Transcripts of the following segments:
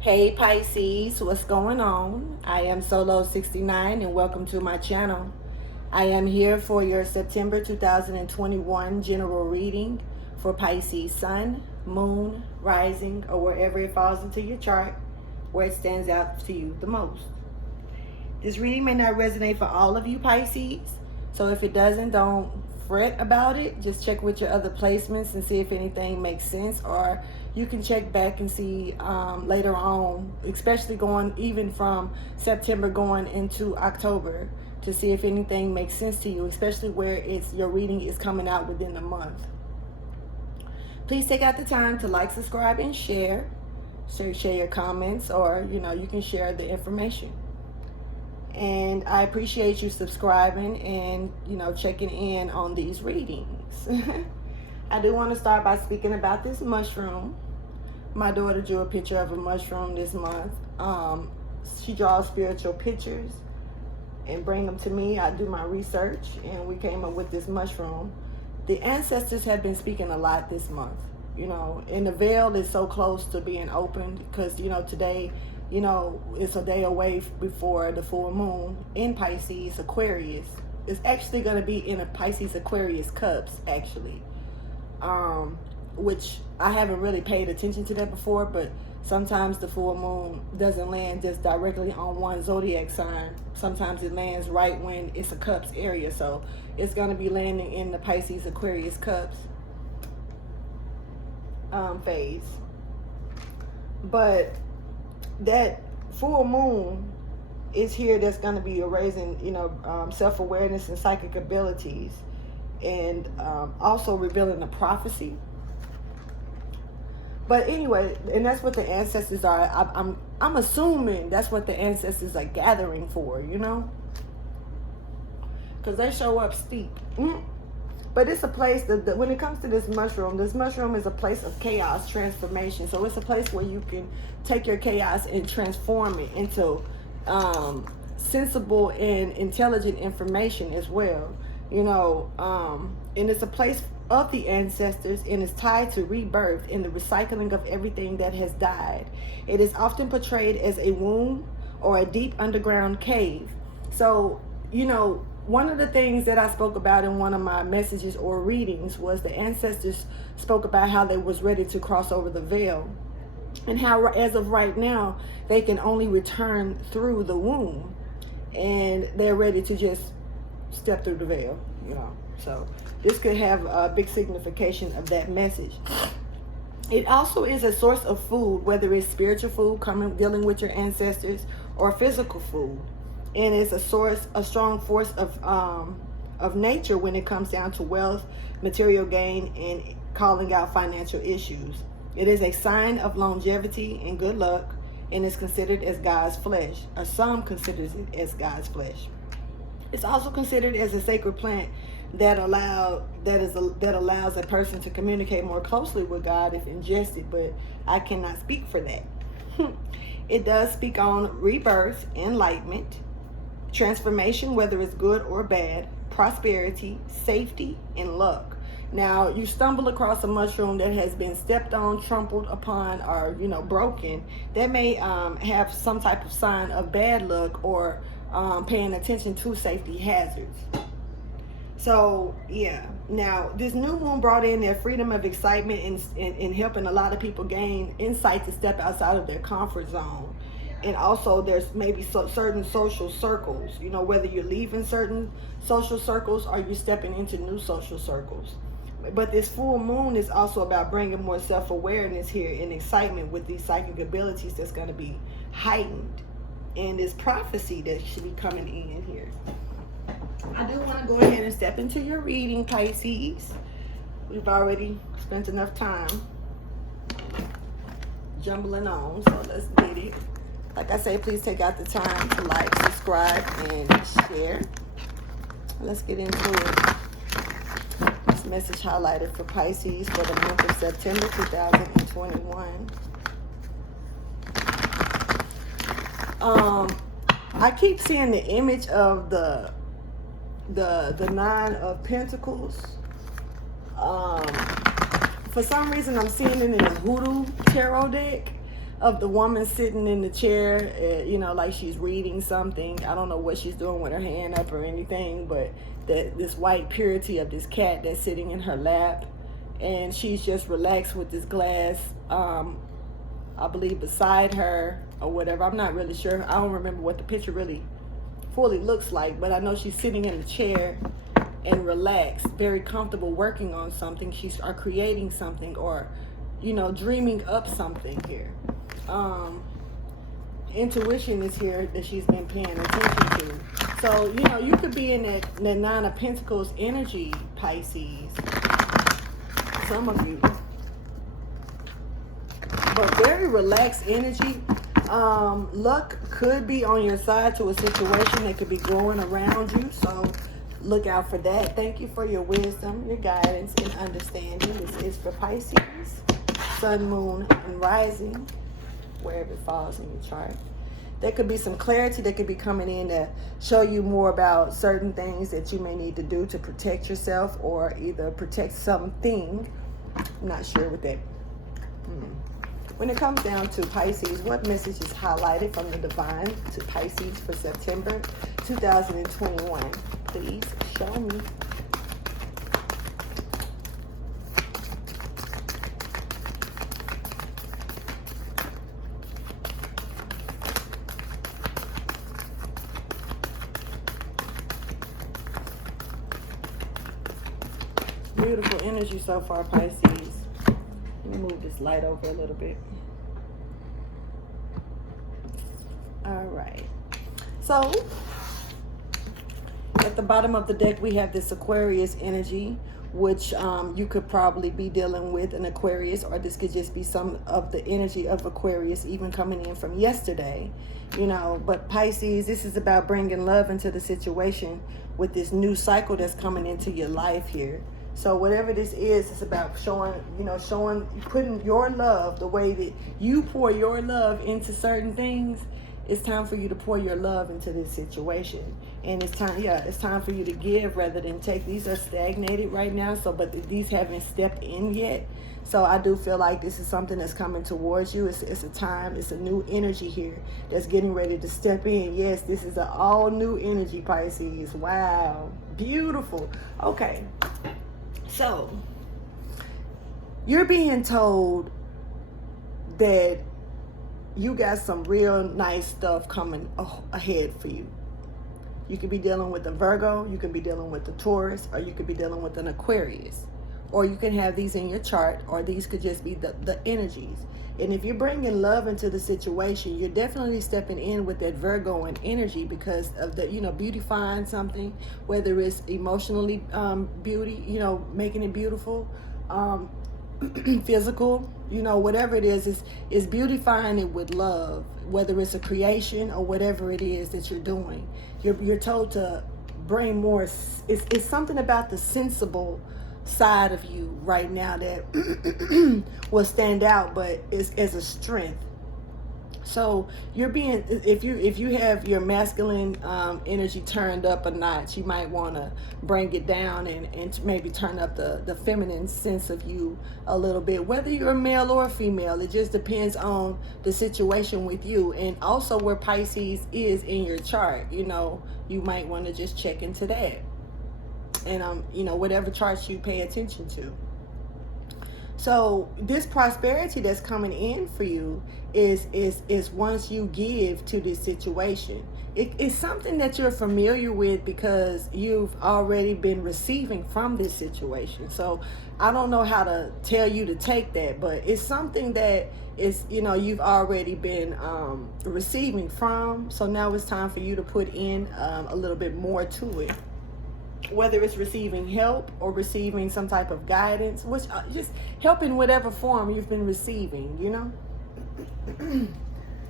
Hey Pisces, what's going on? I am Solo69 and welcome to my channel. I am here for your September 2021 general reading for Pisces Sun, Moon, Rising, or wherever it falls into your chart, where it stands out to you the most. This reading may not resonate for all of you Pisces, so if it doesn't, don't fret about it. Just check with your other placements and see if anything makes sense, or you can check back and see later on, especially going even from September going into October, to see if anything makes sense to you, especially where your reading is coming out within the month. Please take out the time to like, subscribe, and share. So share your comments, or you can share the information. And I appreciate you subscribing and checking in on these readings. I do want to start by speaking about this mushroom. My daughter drew a picture of a mushroom this month. She draws spiritual pictures and bring them to me. I do my research and we came up with this mushroom. The ancestors have been speaking a lot this month, and the veil is so close to being opened because today it's a day away before the full moon in Pisces Aquarius. It's actually going to be in a Pisces Aquarius cups, actually, which I haven't really paid attention to that before, but sometimes the full moon doesn't land just directly on one zodiac sign. Sometimes it lands right when it's a cups area, so it's going to be landing in the Pisces Aquarius cups phase. But that full moon is here, that's going to be raising self-awareness and psychic abilities, and also revealing a prophecy. But anyway, and that's what the ancestors are. I'm assuming that's what the ancestors are gathering for, because they show up steep. But it's a place that when it comes to this mushroom is a place of chaos transformation. So it's a place where you can take your chaos and transform it into sensible and intelligent information as well. And it's a place of the ancestors, and it's tied to rebirth and the recycling of everything that has died. It is often portrayed as a womb or a deep underground cave. So, one of the things that I spoke about in one of my messages or readings was the ancestors spoke about how they was ready to cross over the veil, and how as of right now they can only return through the womb, and they're ready to just step through the veil, So this could have a big signification of that message. It also is a source of food, whether it's spiritual food dealing with your ancestors, or physical food. And it's a strong force of nature when it comes down to wealth, material gain, and calling out financial issues. It is a sign of longevity and good luck, and is considered as God's flesh, or some considers it as God's flesh. It's also considered as a sacred plant that allows a person to communicate more closely with God if ingested, but I cannot speak for that. It does speak on rebirth, enlightenment, transformation, whether it's good or bad, prosperity, safety, and luck. Now, you stumble across a mushroom that has been stepped on, trampled upon, or broken. That may have some type of sign of bad luck, or paying attention to safety hazards. So yeah, now this new moon brought in their freedom of excitement and helping a lot of people gain insight to step outside of their comfort zone. And also there's maybe certain social circles, whether you're leaving certain social circles or you're stepping into new social circles. But this full moon is also about bringing more self-awareness here and excitement with these psychic abilities that's going to be heightened. And this prophecy that should be coming in here. I do want to go ahead and step into your reading, Pisces. We've already spent enough time jumbling on, so let's get it. Like I say, please take out the time to like, subscribe, and share. Let's get into it. This message highlighted for Pisces for the month of September 2021. I keep seeing the image of the Nine of Pentacles. For some reason, I'm seeing it in a Hoodoo tarot deck. of the woman sitting in the chair, you know, like she's reading something. I don't know what she's doing with her hand up or anything, but this white purity of this cat that's sitting in her lap, and she's just relaxed with this glass, I believe, beside her or whatever. I'm not really sure. I don't remember what the picture really fully looks like, but I know she's sitting in a chair and relaxed, very comfortable, working on something. She's creating something, or, you know, dreaming up something here. Intuition is here that she's been paying attention to. So, you know, you could be in that Nine of Pentacles energy, Pisces. Some of you. But very relaxed energy. Luck could be on your side to a situation that could be going around you. So look out for that. Thank you for your wisdom, your guidance, and understanding. This is for Pisces, Sun, Moon, and Rising, wherever it falls in your chart. There could be some clarity that could be coming in to show you more about certain things that you may need to do to protect yourself, or either protect something. I'm not sure with that. When it comes down to Pisces, what message is highlighted from the divine to Pisces for September 2021? Please show me. Beautiful energy so far, Pisces. Let me move this light over a little bit. All right. So, at the bottom of the deck, we have this Aquarius energy, which you could probably be dealing with an Aquarius, or this could just be some of the energy of Aquarius even coming in from yesterday, you know. But Pisces, this is about bringing love into the situation with this new cycle that's coming into your life here. So whatever this is, it's about showing, putting your love, the way that you pour your love into certain things. It's time for you to pour your love into this situation. And it's time for you to give rather than take. These are stagnated right now, but these haven't stepped in yet. So I do feel like this is something that's coming towards you. It's a time, it's a new energy here that's getting ready to step in. Yes, this is an all new energy, Pisces. Wow, beautiful. Okay. So, you're being told that you got some real nice stuff coming ahead for you. You could be dealing with a Virgo, you could be dealing with a Taurus, or you could be dealing with an Aquarius. Or you can have these in your chart, or these could just be the energies. And if you're bringing love into the situation, you're definitely stepping in with that Virgoan energy because of the, beautifying something, whether it's emotionally beauty, making it beautiful, physical, whatever it is beautifying it with love, whether it's a creation or whatever it is that you're doing. You're told to bring more. It's something about the sensible side of you right now that will stand out, but is as a strength. So you're being, if you have your masculine energy turned up a notch, you might want to bring it down and maybe turn up the feminine sense of you a little bit, whether you're a male or a female. It just depends on the situation with you, and also where Pisces is in your chart. You might want to just check into that, and whatever charts you pay attention to. So this prosperity that's coming in for you is once you give to this situation. It's something that you're familiar with because you've already been receiving from this situation. So I don't know how to tell you to take that, but it's something that is, you've already been receiving from. So now it's time for you to put in a little bit more to it. Whether it's receiving help or receiving some type of guidance, which just help in whatever form you've been receiving,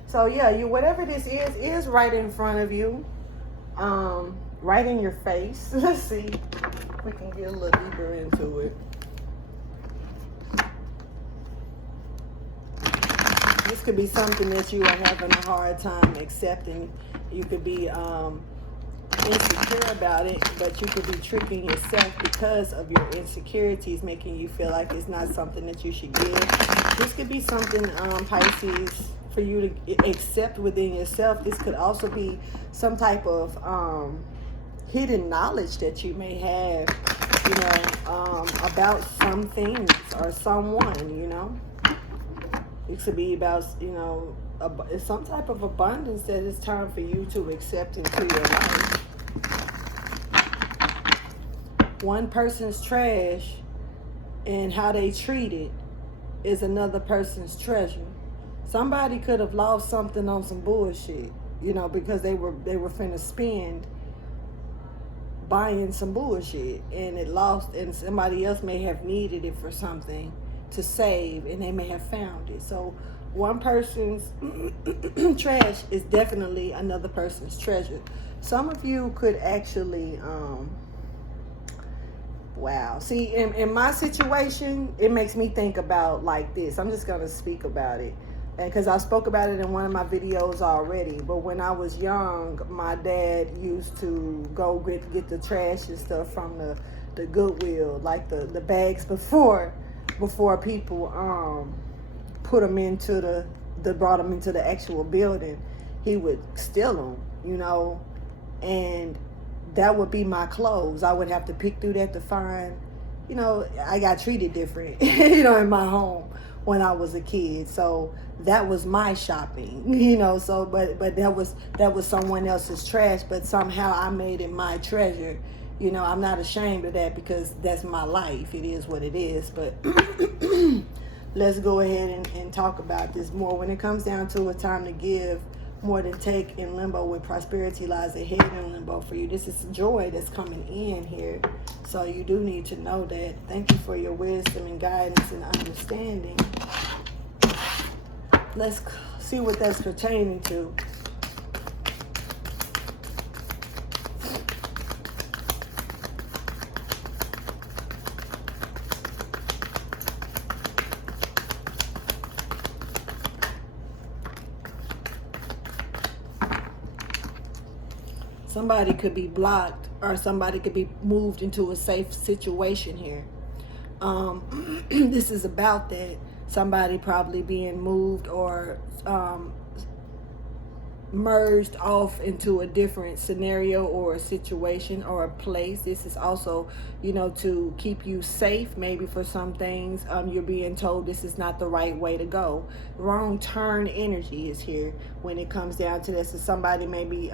So yeah, whatever this is right in front of you, right in your face. Let's see if we can get a little deeper into it. This could be something that you are having a hard time accepting. You could be insecure about it, but you could be tricking yourself because of your insecurities, making you feel like it's not something that you should give. This could be something, Pisces, for you to accept within yourself. This could also be some type of hidden knowledge that you may have, you know, about some things or someone, you know. It could be about, you know, some type of abundance that it's time for you to accept into your life. One person's trash and how they treat it is another person's treasure. Somebody could have lost something on some bullshit, you know, because they were finna spend buying some bullshit, and it lost, and somebody else may have needed it for something to save, and they may have found it. So one person's trash is definitely another person's treasure. Some of you could actually wow. See, in my situation, it makes me think about like this. I'm just going to speak about it. Because I spoke about it in one of my videos already. But when I was young, my dad used to go get the trash and stuff from the Goodwill. Like the bags before people put them into brought them into the actual building. He would steal them, you know. And that would be my clothes. I would have to pick through that to find, you know, I got treated different, you know, in my home when I was a kid. So that was my shopping, you know. So but that was someone else's trash, but somehow I made it my treasure. You know, I'm not ashamed of that because that's my life. It is what it is. But let's go ahead and talk about this more. When it comes down to a time to give more than take in limbo, with prosperity lies ahead in limbo for you. This is joy that's coming in here. So you do need to know that. Thank you for your wisdom and guidance and understanding. Let's see what that's pertaining to. Somebody could be blocked, or somebody could be moved into a safe situation here. This is about that. Somebody probably being moved or merged off into a different scenario or a situation or a place. This is also, you know, to keep you safe. Maybe for some things, you're being told this is not the right way to go. Wrong turn energy is here when it comes down to this. So somebody may be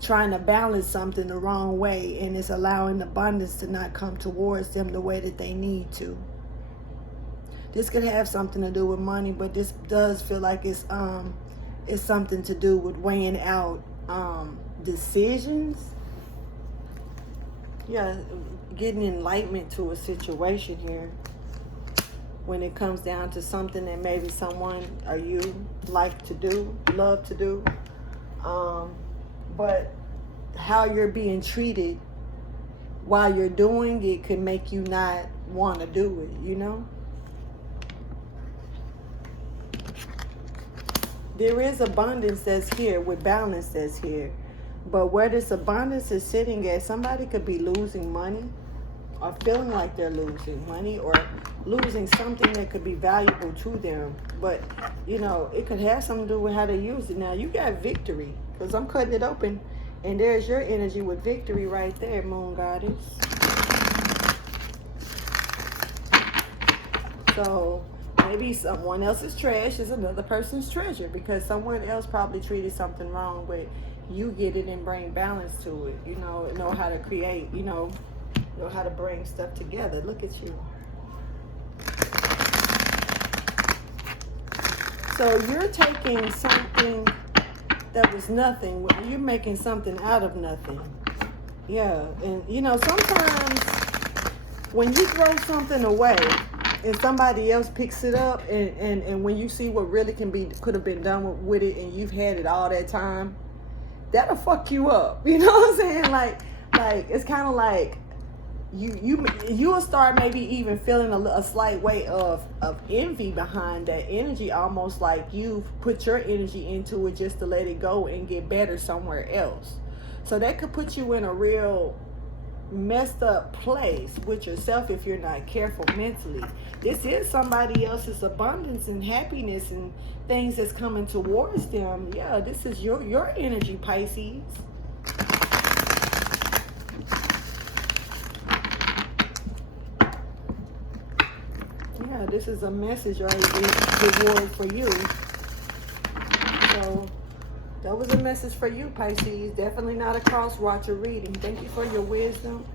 trying to balance something the wrong way, and it's allowing abundance to not come towards them the way that they need to. This could have something to do with money, but this does feel like it's something to do with weighing out decisions. Yeah, getting enlightenment to a situation here when it comes down to something that maybe someone or you like to do, love to do. But how you're being treated while you're doing it could make you not want to do it, you know? There is abundance that's here with balance that's here. But where this abundance is sitting at, somebody could be losing money or feeling like they're losing money or losing something that could be valuable to them. But, you know, it could have something to do with how they use it. Now, you got victory, because I'm cutting it open, and there's your energy with victory right there, Moon Goddess. So maybe someone else's trash is another person's treasure, because someone else probably treated something wrong, but you get it and bring balance to it. You know how to create, you know how to bring stuff together. Look at you. So you're taking something that was nothing, you're making something out of nothing. Yeah, and you know, sometimes when you throw something away and somebody else picks it up, and when you see what really could have been done with it, and you've had it all that time, that'll fuck you up. You know what I'm saying? Like it's kind of like you'll start maybe even feeling a slight weight of envy behind that energy, almost like you've put your energy into it just to let it go and get better somewhere else. So that could put you in a real messed up place with yourself if you're not careful mentally. This is somebody else's abundance and happiness and things that's coming towards them. Yeah, this is your energy, Pisces. Yeah, this is a message or a reward for you. So that was a message for you, Pisces. Definitely not a cross-watcher reading. Thank you for your wisdom,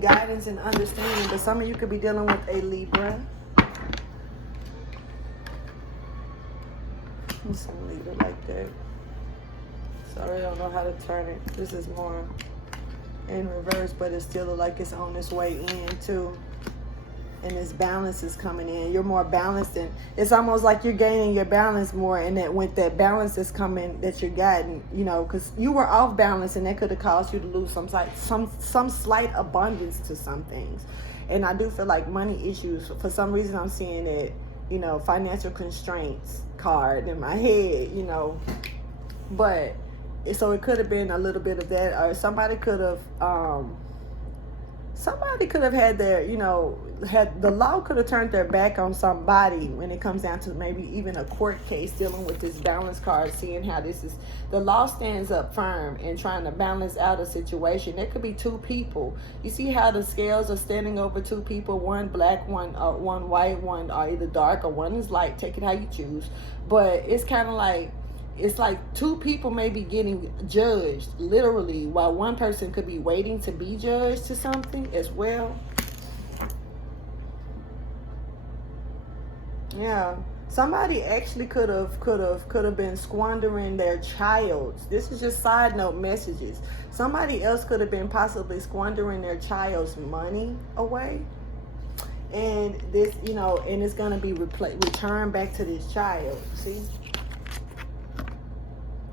guidance, and understanding. But some of you could be dealing with a Libra. I'm just going to leave it like that. Sorry, I don't know how to turn it. This is more in reverse, but it still looks like it's on its way in, too. And this balance is coming in. You're more balanced, and it's almost like you're gaining your balance more. And that with that balance is coming that you're getting, you know, because you were off balance, and that could have caused you to lose some slight abundance to some things. And I do feel like money issues. For some reason, I'm seeing it, you know, financial constraints card in my head, you know. But so it could have been a little bit of that, or somebody could have had their, you know, had the law could have turned their back on somebody when it comes down to maybe even a court case dealing with this balance card, seeing how this is, the law stands up firm and trying to balance out a situation. There could be two people. You see how the scales are standing over two people, one black, one white, one either dark or one is light. Take it how you choose. But it's kind of like, it's like two people may be getting judged, literally, while one person could be waiting to be judged to something as well. Yeah, somebody actually could have been squandering their child's. This is just side note messages. Somebody else could have been possibly squandering their child's money away, and this, you know, and it's gonna be returned back to this child. See.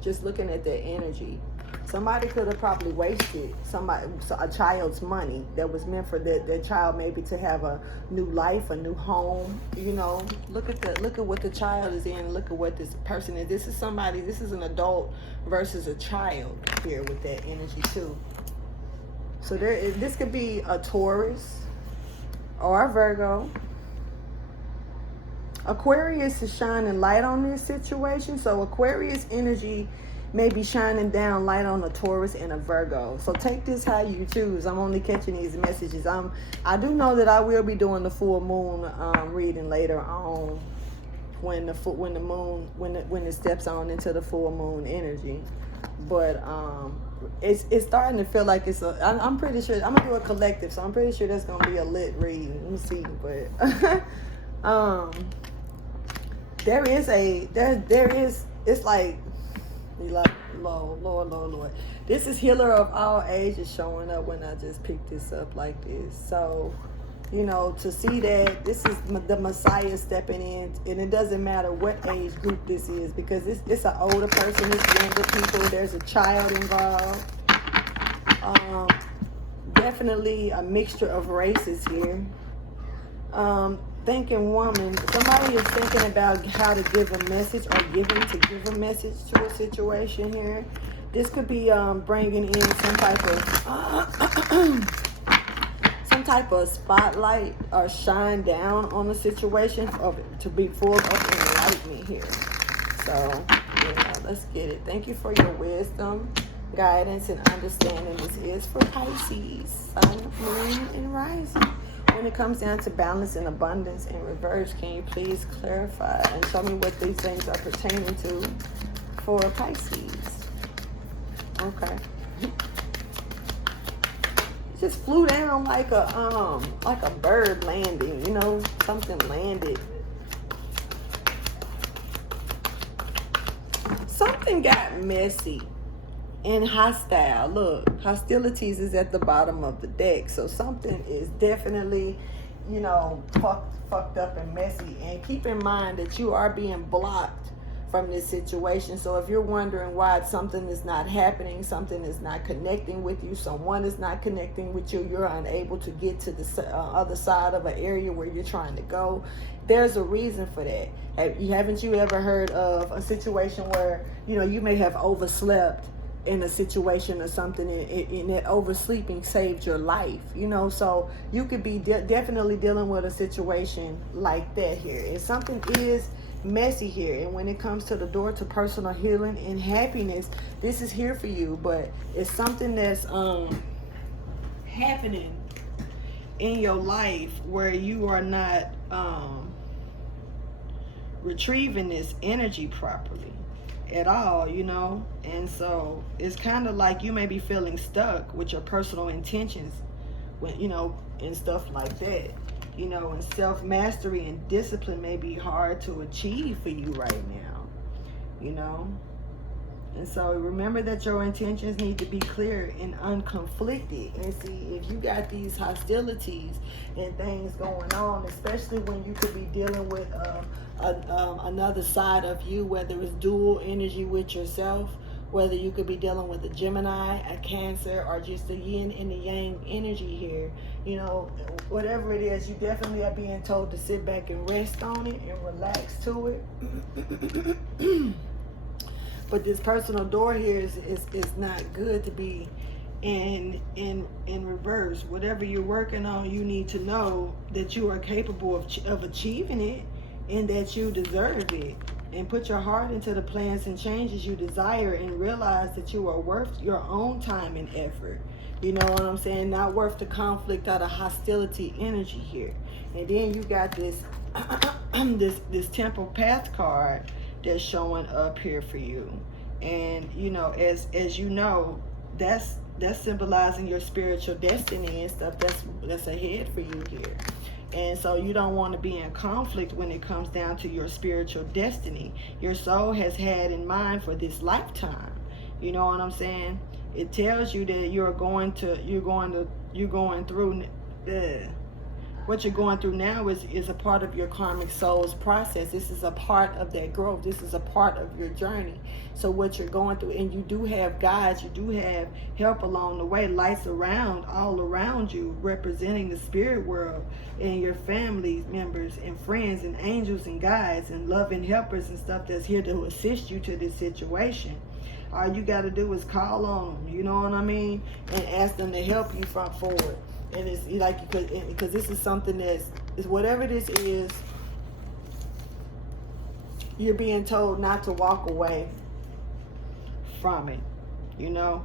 Just looking at their energy, somebody could have probably wasted a child's money that was meant for their child, maybe to have a new life, a new home. You know, look at what the child is in. Look at what this person is. This is somebody. This is an adult versus a child here with that energy too. So this could be a Taurus or a Virgo. Aquarius is shining light on this situation. So Aquarius energy may be shining down light on a Taurus and a Virgo. So take this how you choose. I'm only catching these messages. I do know that I will be doing the full moon reading later on when it steps on into the full moon energy. But it's starting to feel like it's I'm pretty sure I'm gonna do a collective, so I'm pretty sure that's gonna be a lit read. Let me see, but there is it's like Lord. This is healer of all ages showing up when I just picked this up like this. So, you know, to see that this is the Messiah stepping in, and it doesn't matter what age group this is, because it's an older person, it's younger people, there's a child involved. Definitely a mixture of races here. Thinking woman, somebody is thinking about how to give a message or give a message to a situation here. This could be bringing in some type of spotlight or shine down on the situation to be full of enlightenment here. So, yeah, let's get it. Thank you for your wisdom, guidance, and understanding. This is for Pisces, Sun, Moon, and Rising. When it comes down to balance and abundance in reverse, can you please clarify and show me what these things are pertaining to for Pisces? Okay. It just flew down like a bird landing, you know, something landed. Something got messy and hostile. Look, hostilities is at the bottom of the deck. So something is definitely, you know, fucked up and messy. And keep in mind that you are being blocked from this situation. So if you're wondering why something is not happening, something is not connecting with you, someone is not connecting with you, you're unable to get to the other side of an area where you're trying to go, there's a reason for that. Haven't you ever heard of a situation where, you know, you may have overslept in a situation or something, and that oversleeping saved your life, you know. So you could be definitely dealing with a situation like that here. And something is messy here, and when it comes to the door to personal healing and happiness, this is here for you. But it's something that's happening in your life where you are not retrieving this energy properly at all, you know. And so it's kind of like you may be feeling stuck with your personal intentions, when, you know, and stuff like that, you know. And self-mastery and discipline may be hard to achieve for you right now, you know. And so remember that your intentions need to be clear and unconflicted. And see, if you got these hostilities and things going on, especially when you could be dealing with another side of you, whether it's dual energy with yourself, whether you could be dealing with a Gemini, a Cancer, or just the yin and the yang energy here, you know, whatever it is, you definitely are being told to sit back and rest on it and relax to it. But this personal door here is not good to be in reverse. Whatever you're working on, you need to know that you are capable of achieving it, and that you deserve it. And put your heart into the plans and changes you desire, and realize that you are worth your own time and effort. You know what I'm saying? Not worth the conflict or the hostility energy here. And then you got this this Temple Path card that's showing up here for you. And you know, as you know, that's symbolizing your spiritual destiny and stuff that's ahead for you here. And so you don't want to be in conflict when it comes down to your spiritual destiny your soul has had in mind for this lifetime. You know what I'm saying? It tells you that you're going through what you're going through now is a part of your karmic soul's process. This is a part of that growth. This is a part of your journey. So what you're going through, and you do have guides, you do have help along the way, lights all around you, representing the spirit world and your family members and friends and angels and guides and loving helpers and stuff that's here to assist you to this situation. All you got to do is call on them, you know what I mean, and ask them to help you forward. And it's like, because this is something is whatever this is, you're being told not to walk away from it, you know,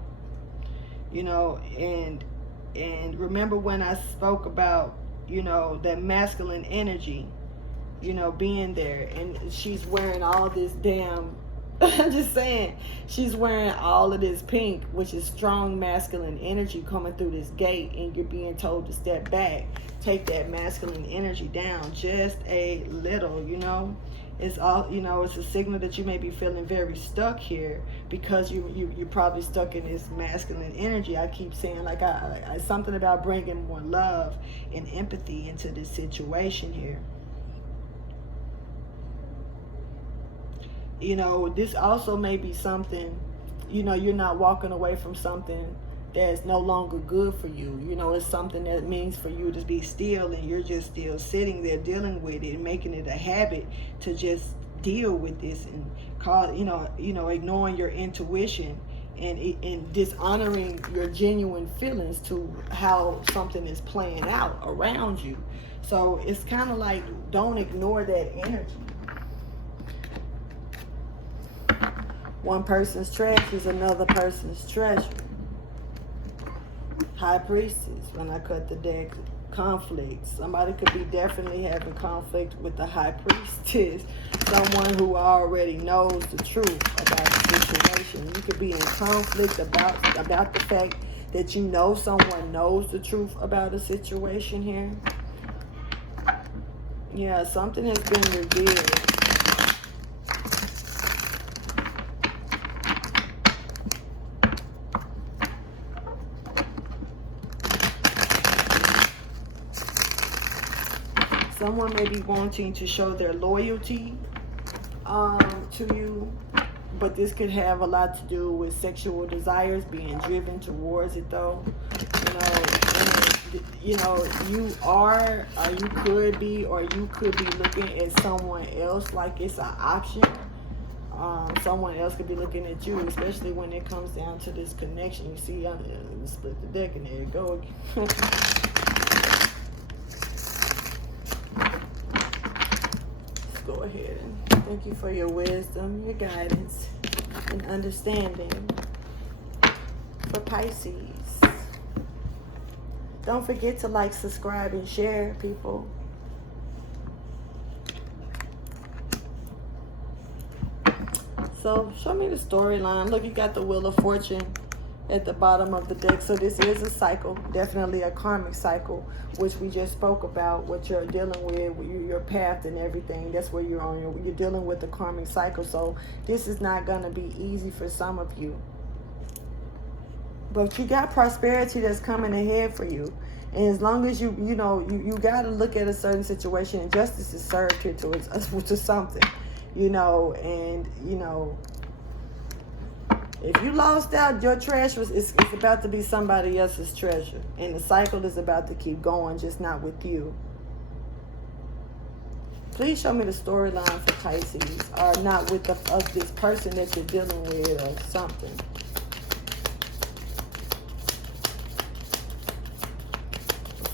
and remember when I spoke about, you know, that masculine energy, you know, being there, and she's wearing all this damn, I'm just saying, she's wearing all of this pink, which is strong masculine energy coming through this gate, and you're being told to step back, take that masculine energy down just a little, you know. It's all, you know, it's a signal that you may be feeling very stuck here, because you're probably stuck in this masculine energy. I keep saying, like, I something about bringing more love and empathy into this situation here. You know, this also may be something, you know, you're not walking away from something that's no longer good for you. You know, it's something that means for you to be still, and you're just still sitting there dealing with it and making it a habit to just deal with this, and cause, you know, ignoring your intuition and dishonoring your genuine feelings to how something is playing out around you. So it's kind of like, don't ignore that energy. One person's trash is another person's treasure. High Priestess, when I cut the deck, conflict. Somebody could be definitely having conflict with the High Priestess. Someone who already knows the truth about the situation. You could be in conflict about the fact that you know someone knows the truth about a situation here. Yeah, something has been revealed. Someone may be wanting to show their loyalty to you, but this could have a lot to do with sexual desires, being driven towards it, though. You know, you are, or you could be, looking at someone else like it's an option. someone else could be looking at you, especially when it comes down to this connection. You see, split the deck and there you go again. Let's go ahead and thank you for your wisdom, your guidance, and understanding for Pisces. Don't forget to like, subscribe, and share, people. So, show me the storyline. Look, you got the Wheel of Fortune at the bottom of the deck. So, this is a cycle, definitely a karmic cycle, which we just spoke about, what you're dealing with, your path and everything. That's where you're on. You're dealing with the karmic cycle. So, this is not going to be easy for some of you. But you got prosperity that's coming ahead for you. And as long as you got to look at a certain situation, and justice is served here to something, and, if you lost out, your trash it's about to be somebody else's treasure. And the cycle is about to keep going, just not with you. Please show me the storyline for Pisces, or not with this person that you're dealing with or something.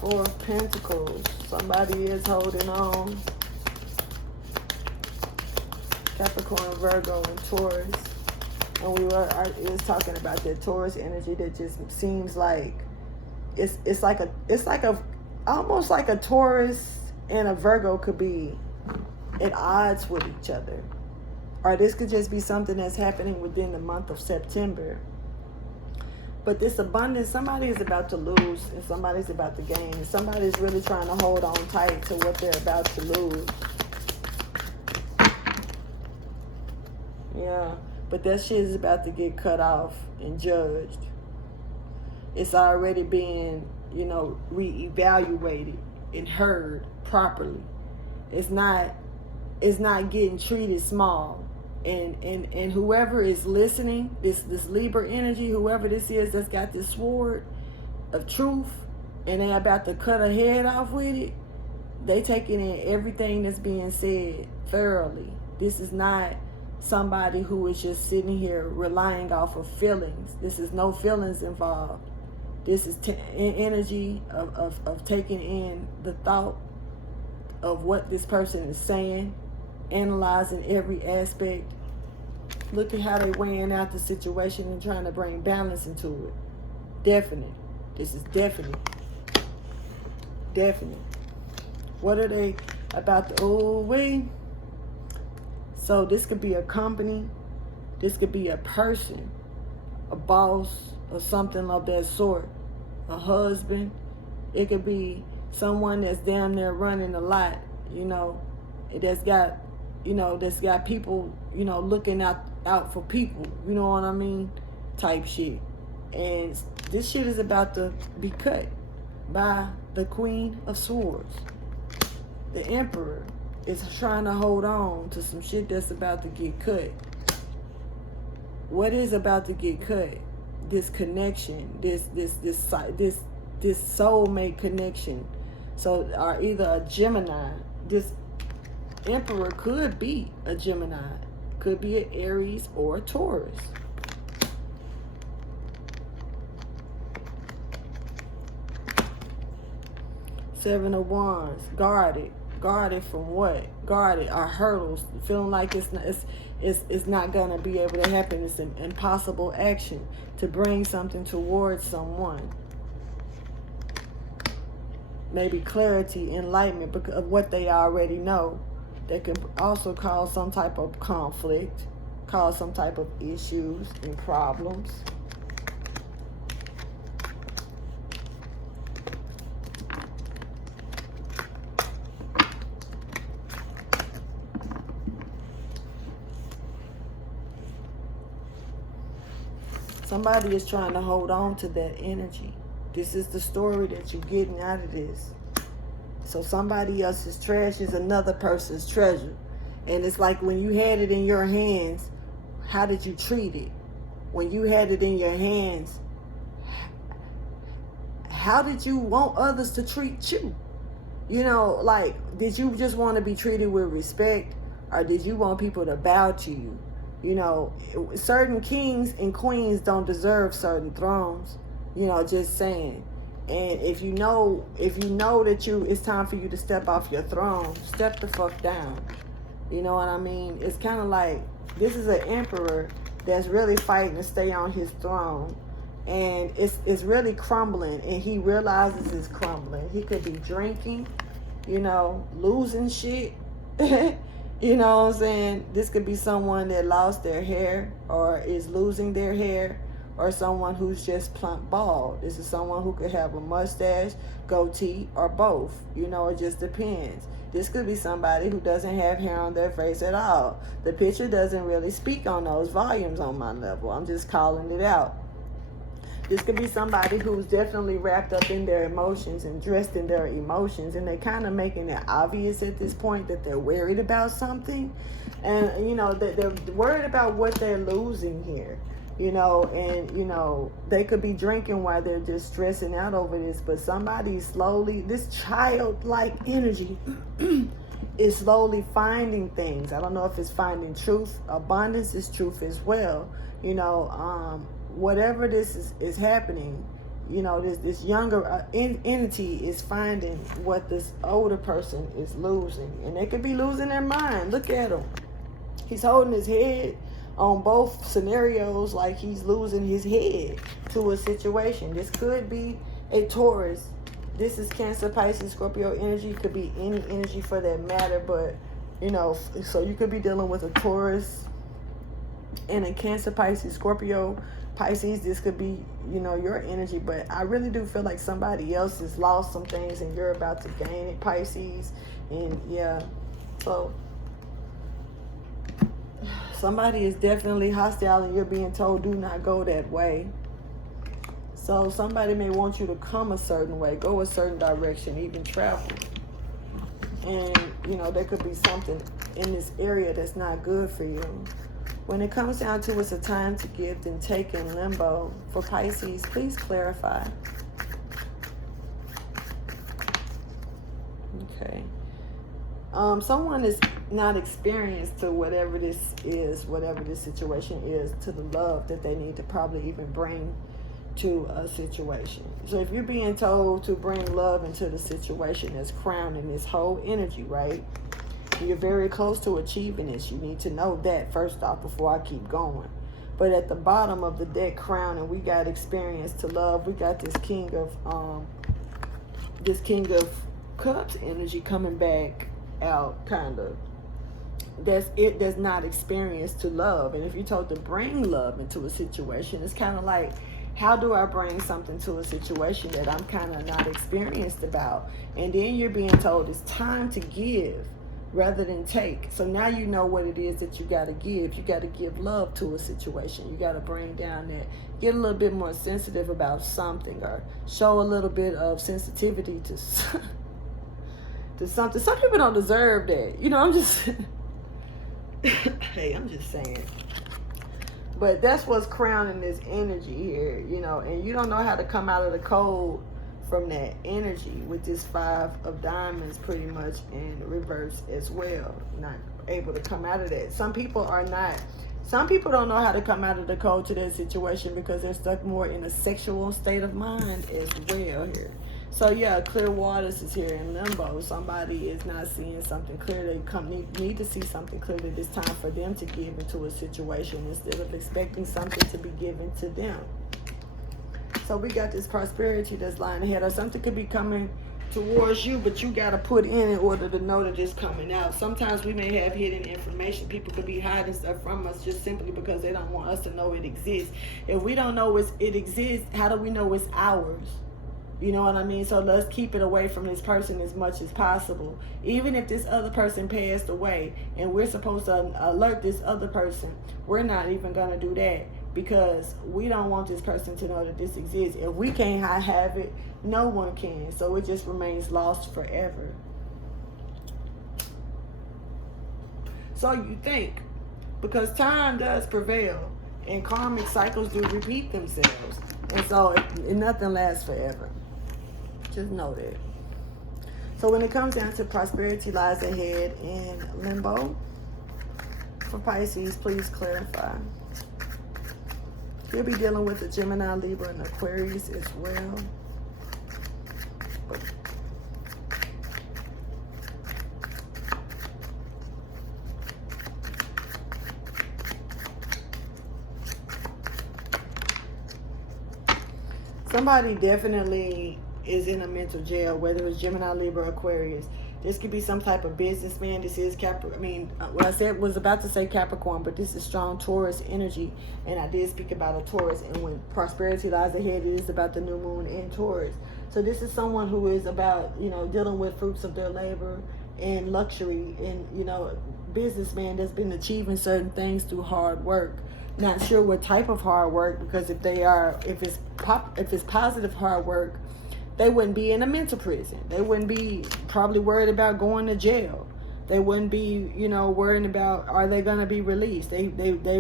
Four of Pentacles. Somebody is holding on. Capricorn, Virgo, and Taurus. And it was talking about that Taurus energy that just seems like it's almost like a Taurus and a Virgo could be at odds with each other. Or this could just be something that's happening within the month of September. But this abundance, somebody is about to lose and somebody's about to gain. And somebody's really trying to hold on tight to what they're about to lose. Yeah, but that shit is about to get cut off and judged. It's already being, reevaluated and heard properly. It's not getting treated small. And whoever is listening, this Libra energy, whoever this is that's got this sword of truth, and they're about to cut a head off with it, they taking in everything that's being said thoroughly. This is not somebody who is just sitting here relying off of feelings. This is no feelings involved. This is energy of taking in the thought of what this person is saying, analyzing every aspect. Look at how they're weighing out the situation and trying to bring balance into it. Definite. This is definite. Definite. What are they about to... So this could be a company. This could be a person. A boss or something of that sort. A husband. It could be someone that's damn near running a lot. That's got people, looking out for people, you know what I mean, type shit. And this shit is about to be cut by the Queen of Swords. The Emperor is trying to hold on to some shit that's about to get cut. What is about to get cut? This connection, this soulmate connection. So, are either a Gemini. This Emperor could be a Gemini, could be an Aries or a Taurus. Seven of Wands, guarded from what? Guarded are hurdles, feeling like it's not gonna be able to happen. It's an impossible action to bring something towards someone. Maybe clarity, enlightenment because of what they already know. That can also cause some type of conflict, cause some type of issues and problems. Somebody is trying to hold on to that energy. This is the story that you're getting out of this. So somebody else's trash is another person's treasure. And it's like when you had it in your hands, how did you treat it? When you had it in your hands, how did you want others to treat you? Did you just want to be treated with respect? Or did you want people to bow to you? You know, certain kings and queens don't deserve certain thrones. You know, just saying. And if you know that it's time for you to step off your throne, step the fuck down. You know what I mean? It's kind of like, this is an emperor that's really fighting to stay on his throne. And it's really crumbling, and he realizes it's crumbling. He could be drinking, you know, losing shit. You know what I'm saying? This could be someone that lost their hair or is losing their hair, or someone who's just plump bald. This is someone who could have a mustache, goatee, or both. You know, it just depends. This could be somebody who doesn't have hair on their face at all. The picture doesn't really speak on those volumes on my level. I'm just calling it out. This could be somebody who's definitely wrapped up in their emotions and dressed in their emotions, and they're kind of making it obvious at this point that they're worried about something. And, you know, they're worried about what they're losing here, you know, and, you know, they could be drinking while they're just stressing out over this, but somebody slowly, this childlike energy is slowly finding things. I don't know if it's finding truth. Abundance is truth as well, you know. Whatever this is happening, you know, this younger entity is finding what this older person is losing. And they could be losing their mind. Look at him. He's holding his head on both scenarios, like he's losing his head to a situation. This could be a Taurus. This is Cancer, Pisces, Scorpio energy. Could be any energy for that matter. But, you know, so you could be dealing with a Taurus and a Cancer, Pisces, Scorpio, Pisces. This could be, you know, your energy, but I really do feel like somebody else has lost some things and you're about to gain it, Pisces. And yeah, so somebody is definitely hostile and you're being told do not go that way. So somebody may want you to come a certain way, go a certain direction, even travel. And, you know, there could be something in this area that's not good for you. When it comes down to it's a time to give and take in limbo for Pisces, please clarify. Okay. Someone is not experienced to whatever this is, whatever this situation is, to the love that they need to probably even bring to a situation. So if you're being told to bring love into the situation that's crowning this whole energy, right? You're very close to achieving this. You need to know that first off before I keep going. But at the bottom of the deck crown, and we got experience to love. We got this King of Cups energy coming back out, kind of. That's not experienced to love. And if you're told to bring love into a situation, it's kind of like, how do I bring something to a situation that I'm kind of not experienced about? And then you're being told it's time to give rather than take. So now you know what it is that you got to give. You got to give love to a situation. You got to bring down that, get a little bit more sensitive about something, or show a little bit of sensitivity to something. Some people don't deserve that. You know, I'm just hey, I'm just saying. But that's what's crowning this energy here, you know, and you don't know how to come out of the cold from that energy with this 5 of diamonds pretty much in reverse as well. Not able to come out of that. Some people don't know how to come out of the cold to that situation because they're stuck more in a sexual state of mind as well here. So yeah, clear waters is here in limbo. Somebody is not seeing something clear. They need to see something clear that it's time for them to give into a situation instead of expecting something to be given to them. So we got this prosperity that's lying ahead, or something could be coming towards you, but you got to put in order to know that it's coming out. Sometimes we may have hidden information. People could be hiding stuff from us just simply because they don't want us to know it exists. If we don't know it exists, how do we know it's ours? You know what I mean? So let's keep it away from this person as much as possible. Even if this other person passed away and we're supposed to alert this other person, we're not even going to do that because we don't want this person to know that this exists. If we can't have it, no one can. So it just remains lost forever. So you think, because time does prevail and karmic cycles do repeat themselves. And so nothing lasts forever. Just know that. So when it comes down to prosperity lies ahead in limbo, For Pisces, please clarify. You'll be dealing with a Gemini, Libra, and Aquarius as well. Somebody definitely is in a mental jail, whether it's Gemini, Libra, Aquarius. This could be some type of businessman. This is what I said was about to say Capricorn, but this is strong Taurus energy. And I did speak about a Taurus. And when prosperity lies ahead, it is about the new moon in Taurus. So this is someone who is about, you know, dealing with fruits of their labor and luxury and, you know, businessman that's been achieving certain things through hard work. Not sure what type of hard work, because if it's positive hard work, they wouldn't be in a mental prison. They wouldn't be probably worried about going to jail. They wouldn't be, you know, worrying about, are they going to be released? They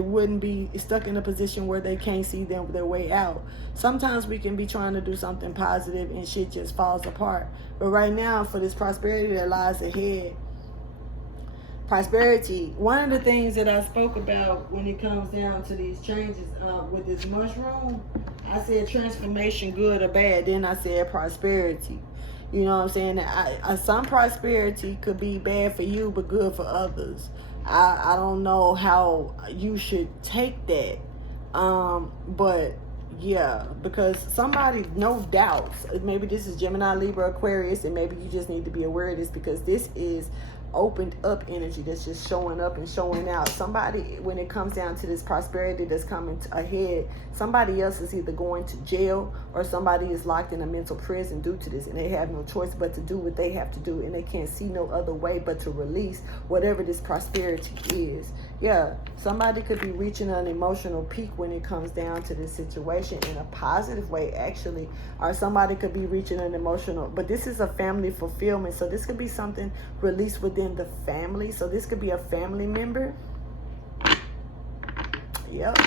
wouldn't be stuck in a position where they can't see their way out. Sometimes we can be trying to do something positive and shit just falls apart. But right now, for this prosperity that lies ahead, prosperity, one of the things that I spoke about when it comes down to these changes with this mushroom, I said transformation, good or bad. Then I said prosperity. You know what I'm saying? Some prosperity could be bad for you, but good for others. I don't know how you should take that. But yeah, because somebody, no doubts, maybe this is Gemini, Libra, Aquarius, and maybe you just need to be aware of this, because this is opened up energy that's just showing up and showing out. Somebody, when it comes down to this prosperity that's coming ahead, somebody else is either going to jail or somebody is locked in a mental prison due to this, and they have no choice but to do what they have to do, and they can't see no other way but to release whatever this prosperity is. Yeah, somebody could be reaching an emotional peak when it comes down to this situation in a positive way, actually, or somebody could be reaching an emotional, but this is a family fulfillment, so this could be something released within the family. So this could be a family member. Yep.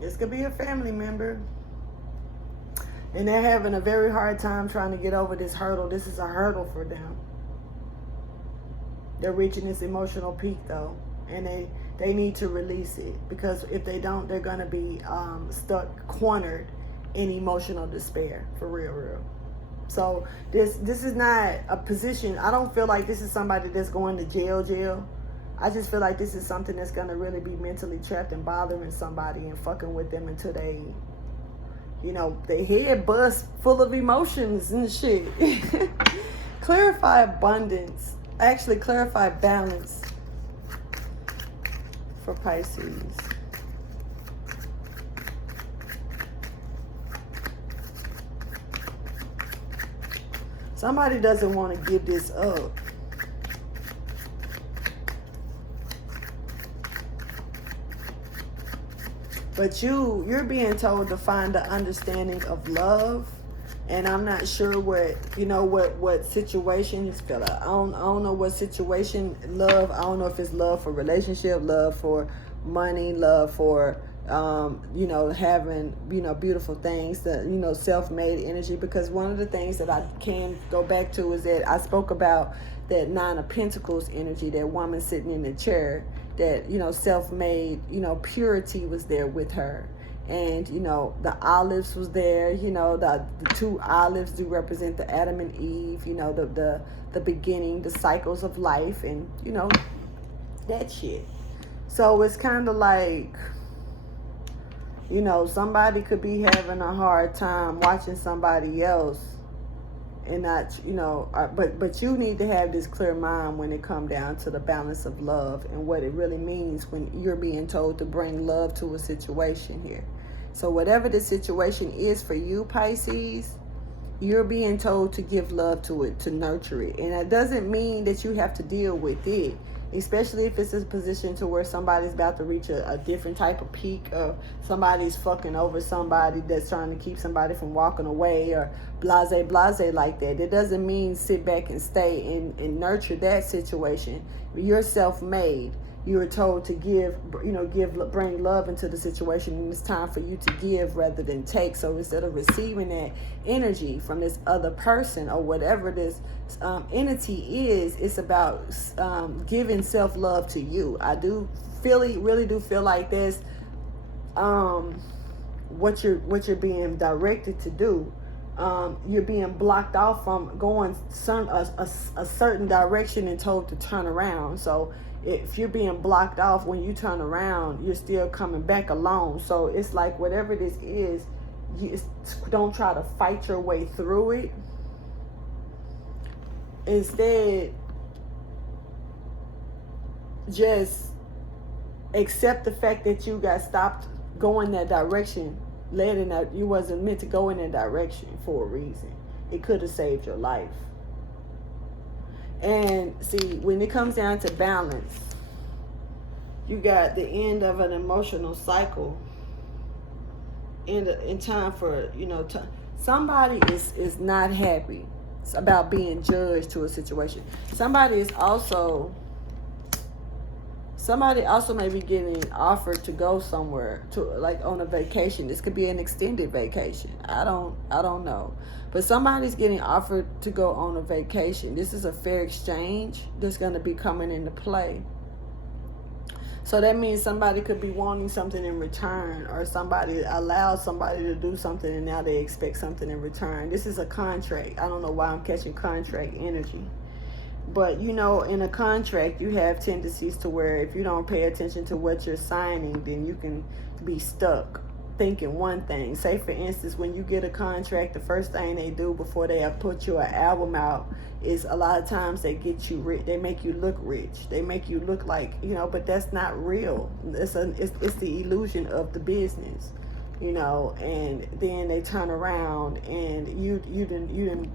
This could be a family member, and they're having a very hard time trying to get over this hurdle. This is a hurdle for them. They're reaching this emotional peak though, and they need to release it, because if they don't, they're going to be stuck, cornered in emotional despair, for real. So this is not a position. I don't feel like this is somebody that's going to jail. I just feel like this is something that's going to really be mentally trapped and bothering somebody and fucking with them until they, you know, their head bust full of emotions and shit. Clarify abundance. Actually, clarify balance for Pisces. Somebody doesn't want to give this up. But you're being told to find the understanding of love. And I'm not sure what situation is felt. I don't know what situation, love. I don't know if it's love for relationship, love for money, love for having, beautiful things, that, self-made energy. Because one of the things that I can go back to is that I spoke about that Nine of Pentacles energy, that woman sitting in the chair, that, self-made, purity was there with her. And, the olives was there, the two olives do represent the Adam and Eve, the beginning, the cycles of life, and, that shit. So it's kind of like, somebody could be having a hard time watching somebody else and not, but you need to have this clear mind when it comes down to the balance of love and what it really means when you're being told to bring love to a situation here. So whatever the situation is for you, Pisces, you're being told to give love to it, to nurture it. And that doesn't mean that you have to deal with it, especially if it's a position to where somebody's about to reach a different type of peak, or somebody's fucking over somebody that's trying to keep somebody from walking away, or blase like that. That doesn't mean sit back and stay and nurture that situation. You're self-made. You were told to give, bring love into the situation, and it's time for you to give rather than take. So instead of receiving that energy from this other person or whatever this entity is, it's about giving self-love to you. I do really do feel like this, what you're being directed to do. You're being blocked off from going a certain direction and told to turn around. So if you're being blocked off, when you turn around, you're still coming back alone. So it's like whatever this is, you don't try to fight your way through it. Instead, just accept the fact that you got stopped going that direction, led in that you wasn't meant to go in that direction for a reason. It could have saved your life. And see, when it comes down to balance, you got the end of an emotional cycle in time for, somebody is not happy about being judged to a situation. Somebody also may be getting offered to go somewhere, to like on a vacation. This could be an extended vacation. I don't know. But somebody's getting offered to go on a vacation. This is a fair exchange that's going to be coming into play. So that means somebody could be wanting something in return, or somebody allows somebody to do something and now they expect something in return. This is a contract. I don't know why I'm catching contract energy. But, in a contract, you have tendencies to where if you don't pay attention to what you're signing, then you can be stuck thinking one thing. Say, for instance, when you get a contract, the first thing they do before they have put your album out is a lot of times they get you rich. They make you look rich. They make you look like, but that's not real. It's the illusion of the business, and then they turn around and you didn't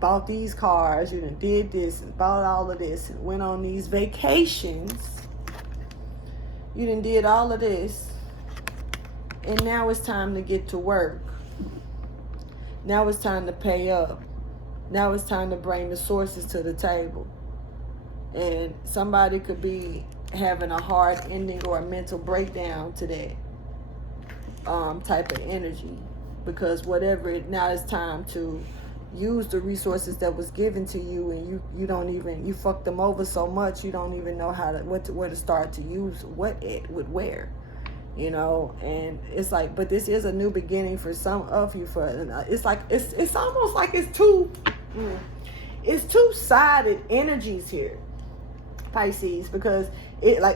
bought these cars, you done did this and bought all of this and went on these vacations. You done did all of this, and now it's time to get to work. Now it's time to pay up. Now it's time to bring the sources to the table. And somebody could be having a hard ending or a mental breakdown to that type of energy, because now it's time to use the resources that was given to you, and you fucked them over so much you don't even know where to start to use where, and it's like, but this is a new beginning for some of you. It's almost like it's two-sided energies here, Pisces, because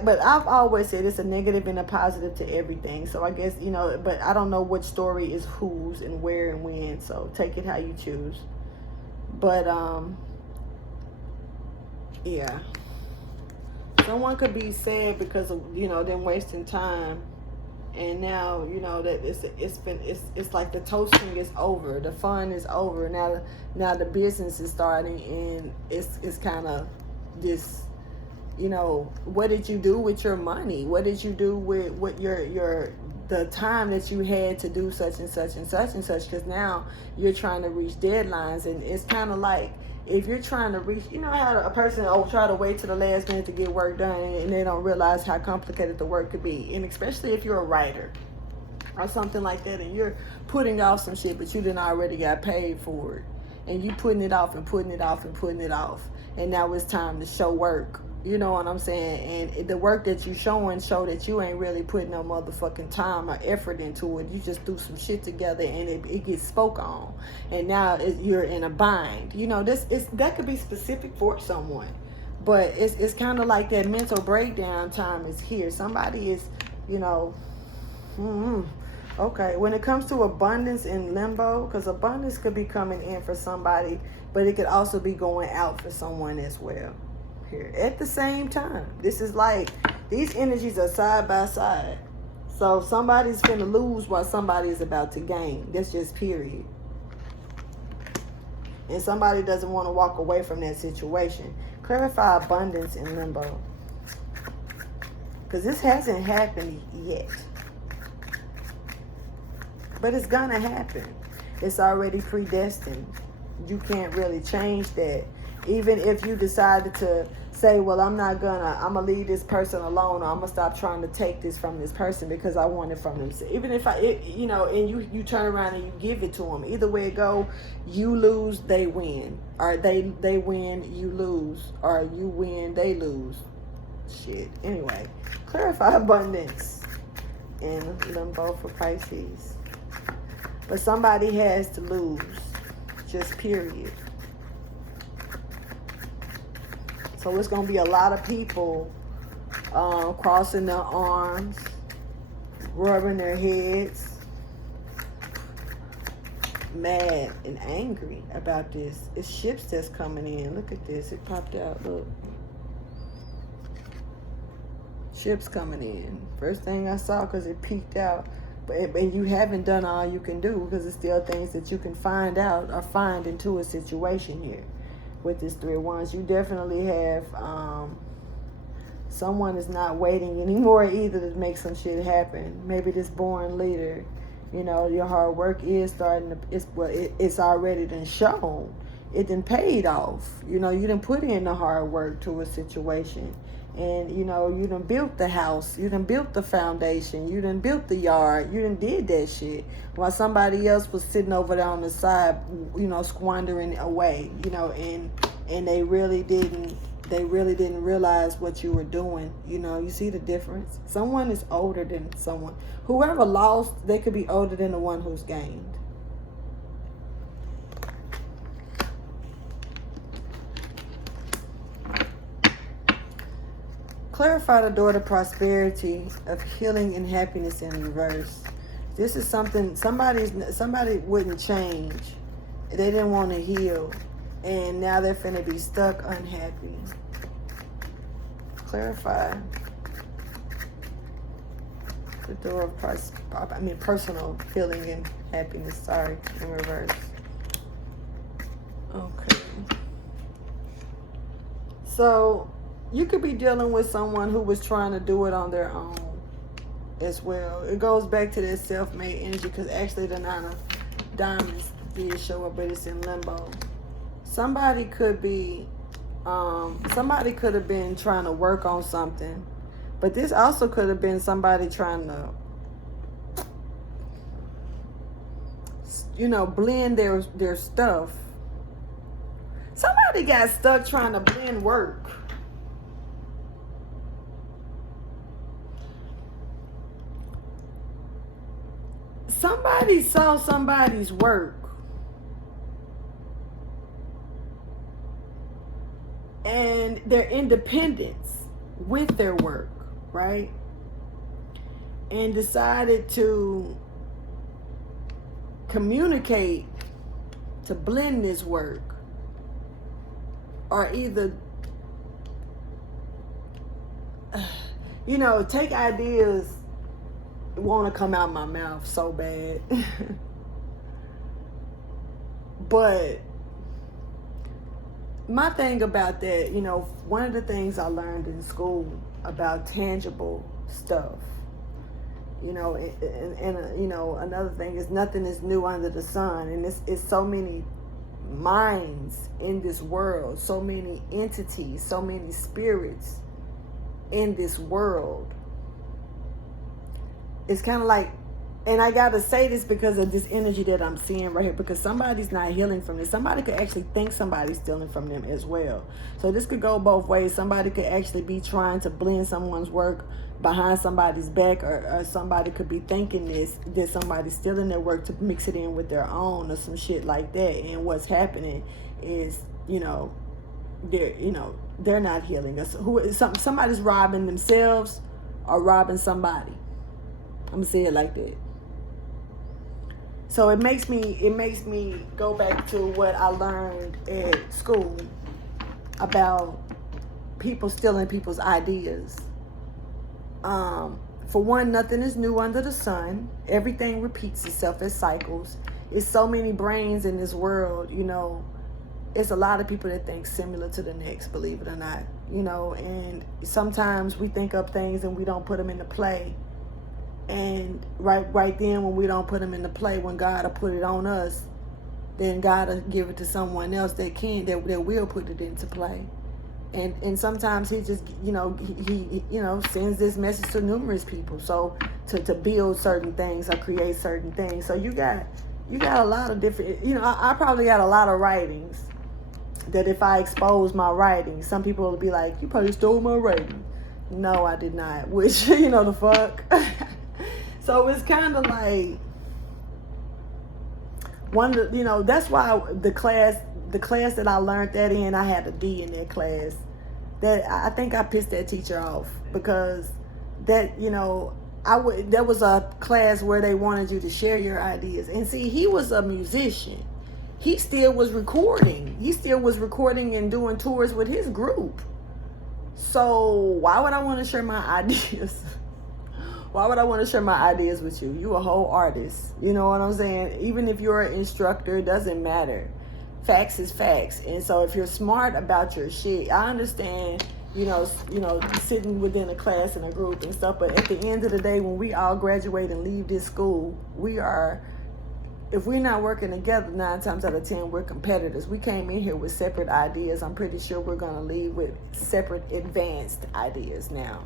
but I've always said it's a negative and a positive to everything. So I guess, but I don't know which story is whose and where and when. So take it how you choose. But, yeah. Someone could be sad because of, them wasting time. And now, that it's like the toasting is over. The fun is over. Now the business is starting, and it's kind of this, what did you do with your money? What did you do with the time that you had to do such and such and such and such? Because now you're trying to reach deadlines, and it's kind of like, if you're trying to reach, how a person try to wait to the last minute to get work done, and they don't realize how complicated the work could be. And especially if you're a writer or something like that, and you're putting off some shit, but you didn't already got paid for it, and you putting it off and putting it off and putting it off, and now it's time to show work. You know what I'm saying? And the work that you show that you ain't really putting no motherfucking time or effort into it. You just threw some shit together and it gets spoke on. And now you're in a bind. That could be specific for someone. But it's kind of like that mental breakdown time is here. Somebody is, okay. When it comes to abundance in limbo, because abundance could be coming in for somebody, but it could also be going out for someone as well. Here at the same time. This is like, these energies are side by side. So somebody's going to lose while somebody is about to gain. That's just period. And somebody doesn't want to walk away from that situation. Clarify abundance in limbo. Because this hasn't happened yet. But it's going to happen. It's already predestined. you can't really change that. Even if you decided to say, well, I'm gonna leave this person alone, or I'm gonna stop trying to take this from this person because I want it from them. So even if and you turn around and you give it to them, either way it go, you lose, they win, or they win, you lose, or you win, they lose. Shit. Anyway, clarify abundance in limbo for Pisces. But somebody has to lose, just period. So it's going to be a lot of people crossing their arms, rubbing their heads, mad and angry about this. It's ships that's coming in. Look at this. It popped out. Look. Ships coming in. First thing I saw because it peeked out. And you haven't done all you can do because there's still things that you can find out or find into a situation here. With this Three of Wands, you definitely have someone is not waiting anymore either to make some shit happen. Maybe this born leader, your hard work is starting to, it's already been shown. It done paid off. You done put in the hard work to a situation. And, you done built the house. You done built the foundation. You done built the yard. You done did that shit. While somebody else was sitting over there on the side, squandering away, and they really didn't realize what you were doing. You see the difference? Someone is older than someone. Whoever lost, they could be older than the one who's gained. Clarify the door to prosperity of healing and happiness in reverse. This is something somebody wouldn't change. They didn't want to heal, and now they're finna be stuck unhappy. Clarify the door of personal healing and happiness. Sorry, in reverse. Okay. So you could be dealing with someone who was trying to do it on their own as well. It goes back to that self-made energy because actually the Nine of Diamonds did show up, but it's in limbo. Somebody could have been trying to work on something, but this also could have been somebody trying to, blend their stuff. Somebody got stuck trying to blend work. Somebody saw somebody's work and their independence with their work, right? And decided to communicate to blend this work, or either take ideas. Want to come out my mouth so bad. But my thing about that, one of the things I learned in school about tangible stuff, and another thing is nothing is new under the sun. And it's so many minds in this world, so many entities, so many spirits in this world. It's kind of like, and I got to say this because of this energy that I'm seeing right here, because somebody's not healing from this. Somebody could actually think somebody's stealing from them as well. So this could go both ways. Somebody could actually be trying to blend someone's work behind somebody's back, or somebody could be thinking that somebody's stealing their work to mix it in with their own or some shit like that. And what's happening is, they're not healing us. Somebody's robbing themselves or robbing somebody. I'm gonna say it like that. So it makes me go back to what I learned at school about people stealing people's ideas. For one, nothing is new under the sun. Everything repeats itself as cycles. It's so many brains in this world, It's a lot of people that think similar to the next, believe it or not, and sometimes we think up things and we don't put them into play. And right then when we don't put them into play, when God will put it on us, then God will give it to someone else that will put it into play. And sometimes he just, he sends this message to numerous people. So to build certain things or create certain things. So you got a lot of different, I probably got a lot of writings that if I expose my writing, some people will be like, you probably stole my writing. No, I did not. Which, the fuck. So it's kind of like one of the, that's why the class that I learned that in, I had a D in that class. That I think I pissed that teacher off because that, there was a class where they wanted you to share your ideas. And see, he was a musician. He still was recording. He still was recording and doing tours with his group. So why would I want to share my ideas? Why would I want to share my ideas with you? You a whole artist. You know what I'm saying? Even if you're an instructor, it doesn't matter. Facts is facts. And so if you're smart about your shit, I understand, sitting within a class and a group and stuff. But at the end of the day, when we all graduate and leave this school, if we're not working together 9 times out of 10, we're competitors. We came in here with separate ideas. I'm pretty sure we're going to leave with separate advanced ideas now.